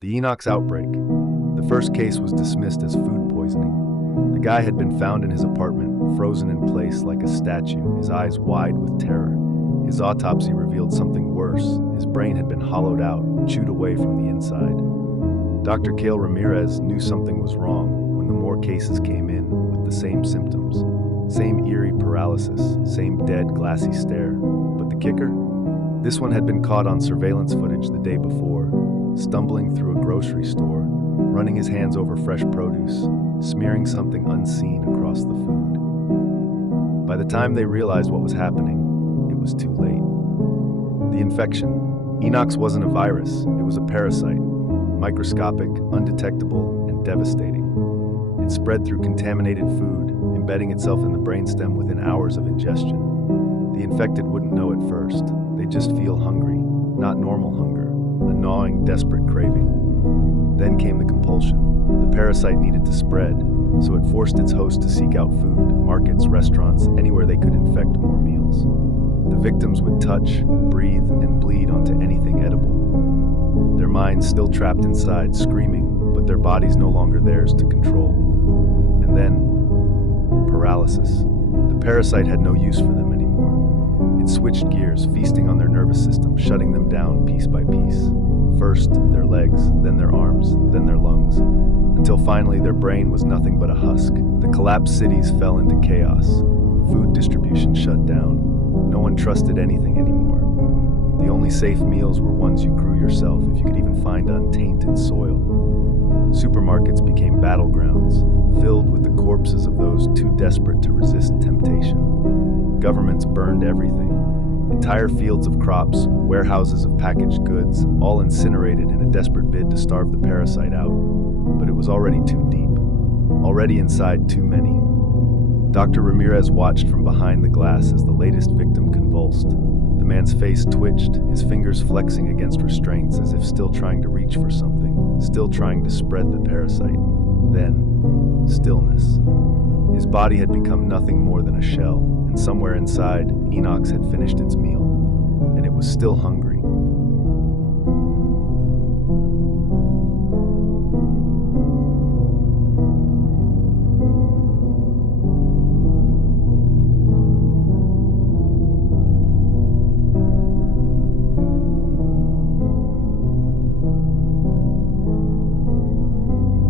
The Enox Outbreak. The first case was dismissed as food poisoning. The guy had been found in his apartment, frozen in place like a statue, his eyes wide with terror. His autopsy revealed something worse. His brain had been hollowed out, chewed away from the inside. Dr. Cale Ramirez knew something was wrong when the more cases came in with the same symptoms. Same eerie paralysis, same dead, glassy stare. But the kicker? This one had been caught on surveillance footage the day before, stumbling through a grocery store, running his hands over fresh produce, smearing something unseen across the food. By the time they realized what was happening, it was too late. The infection. Enox wasn't a virus, it was a parasite, microscopic, undetectable, and devastating. It spread through contaminated food, embedding itself in the brainstem within hours of ingestion. The infected wouldn't know at first. They'd just feel hungry, not normal hunger, a gnawing, desperate craving. Then came the compulsion. The parasite needed to spread, so it forced its host to seek out food, markets, restaurants, anywhere they could infect more meals. The victims would touch, breathe, and bleed onto anything edible. Their minds still trapped inside, screaming, but their bodies no longer theirs to control. And then, paralysis. The parasite had no use for them anymore. It switched gears, feasting on their nervous system, shutting them down piece by piece. First, their legs, then their arms, then their lungs, until finally their brain was nothing but a husk. The collapsed cities fell into chaos. Food distribution shut down. No one trusted anything anymore. The only safe meals were ones you grew yourself, if you could even find untainted soil. Supermarkets became battlegrounds, filled with the corpses of those too desperate to resist temptation. Governments burned everything. Entire fields of crops, warehouses of packaged goods, all incinerated in a desperate bid to starve the parasite out. But it was already too deep, already inside too many. Dr. Ramirez watched from behind the glass as the latest victim convulsed. The man's face twitched, his fingers flexing against restraints as if still trying to reach for something, still trying to spread the parasite. Then, stillness. His body had become nothing more than a shell, and somewhere inside, Enox had finished its meal, and it was still hungry.